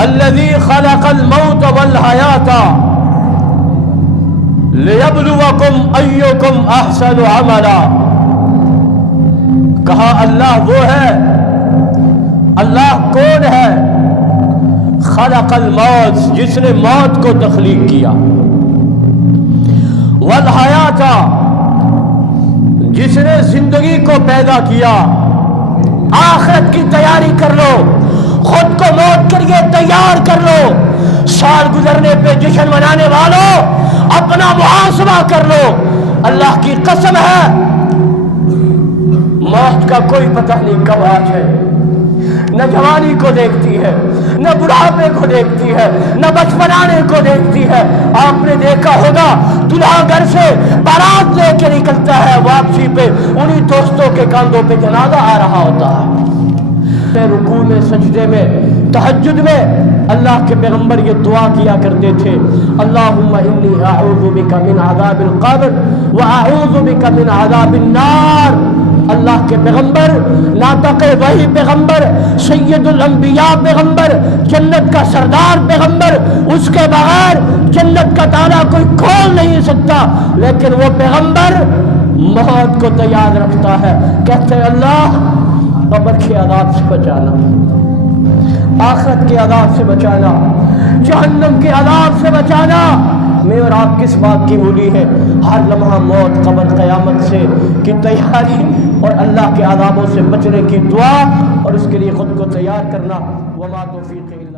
الذی خلق الموت والحیات لیبلوکم ایکم احسن عملا. کہا اللہ وہ ہے، اللہ کون ہے؟ خلق الموت، جس نے موت کو تخلیق کیا، والحیات، جس نے زندگی کو پیدا کیا. آخرت کی تیاری کر لو، خود کو موت کے لیے تیار کر لو. سال گزرنے پہ جشن منانے والوں اپنا محاسبہ کر لو. اللہ کی قسم ہے موت کا کوئی پتہ نہیں کب آ جائے. نہ جوانی کو دیکھتی ہے، نہ بڑھاپے کو دیکھتی ہے، نہ بچپنانے کو دیکھتی ہے. آپ نے دیکھا ہوگا دلہا گھر سے بارات لے کے نکلتا ہے، واپسی پہ انہی دوستوں کے کاندھوں پہ جنازہ آ رہا ہوتا ہے. رکوع میں، سجدے میں، تہجد میں اللہ کے پیغمبر یہ دعا کیا کرتے تھے، اللہم انی اعوذ بک من عذاب القبر واعوذ بک من عذاب النار. اللہ کے پیغمبر، ناطق وحی پیغمبر، سید الانبیاء پیغمبر، جنت کا سردار پیغمبر، اس کے بغیر جنت کا تالا کوئی کھول نہیں سکتا. لیکن وہ پیغمبر موت کو تیار رکھتا ہے. کہتے ہیں اللہ قبر کے عذاب سے بچانا، آخرت کے عذاب سے بچانا، جہنم کے عذاب سے بچانا. میں اور آپ کس بات کی بھولی ہے؟ ہر لمحہ موت، قبر، قیامت سے کی تیاری اور اللہ کے عذابوں سے بچنے کی دعا اور اس کے لیے خود کو تیار کرنا. وما توفیق